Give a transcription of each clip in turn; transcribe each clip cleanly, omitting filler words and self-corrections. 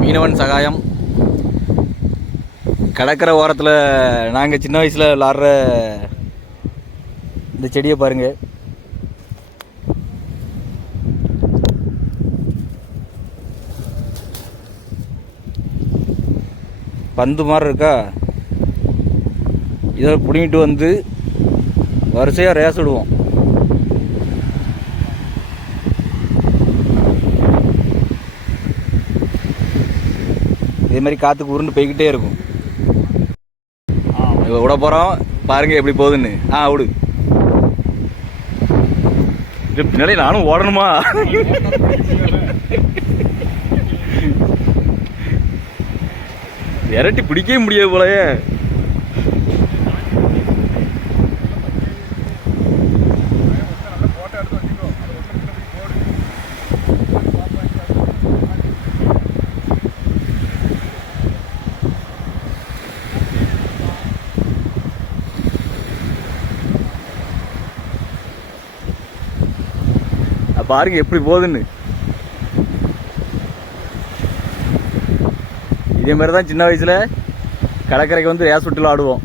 மீனவன் சகாயம். கடற்கரை ஓரத்தில் நாங்கள் சின்ன வயசில் விளாட்ற இந்த செடியை பாருங்கள். பந்து மாதிரி இருக்கா. இதை பிடிங்கிட்டு வந்து வரிசையாக ரேஸ் விடுவோம். இதே மாதிரி காற்றுக்கு உருண்டு போய்கிட்டே இருக்கும். விட போகிறோம் பாருங்கள் எப்படி போகுதுன்னு. விடு. இது பின்னாலே நானும் ஓடணுமா? விரட்டி பிடிக்கவே முடியாது போலயே. பாருங்க எப்படி போகுதுன்னு. இதே மாதிரி தான் சின்ன வயசுல கடற்கரைக்கு வந்து ரேஸ் விட்டு ஆடுவோம்.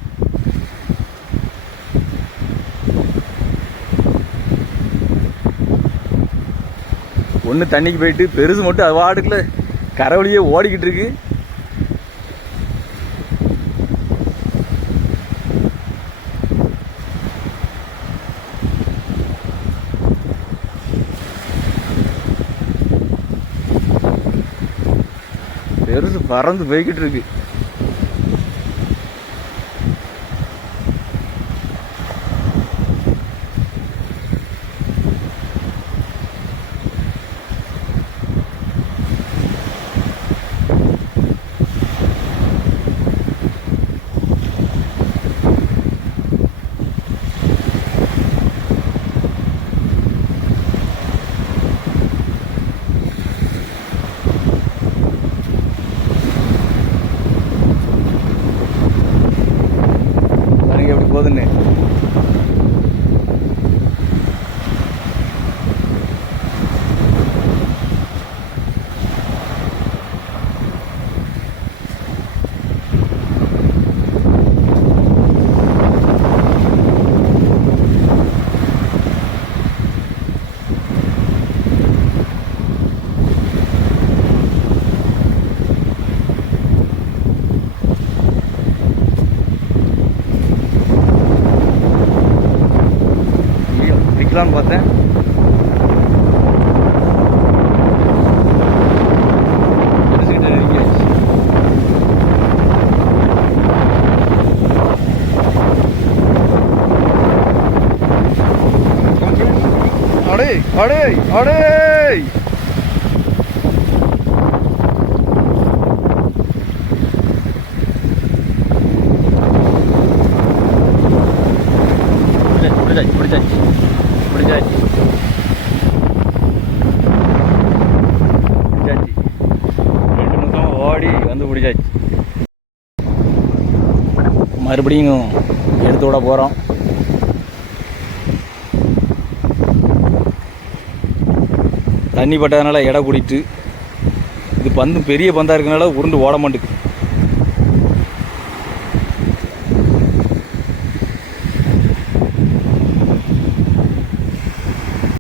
ஒன்று தண்ணிக்கு போயிட்டு பெருசு மட்டும் அது வாடுக்குள்ள கரை வழியே ஓடிக்கிட்டு இருக்கு. பெருசு பறந்து போய்கிட்டு இருக்கு. போதுன்னு பார்த்தேன். அடே அடே அடே ஓடி வந்து பிடிச்சாச்சு. மறுபடியும் எடுத்து விட போகிறோம். தண்ணி பட்டதுனால எடை கூட்டிட்டு இது பந்து பெரிய பந்தாக இருக்கனால உருண்டு ஓட மாட்டேங்குது.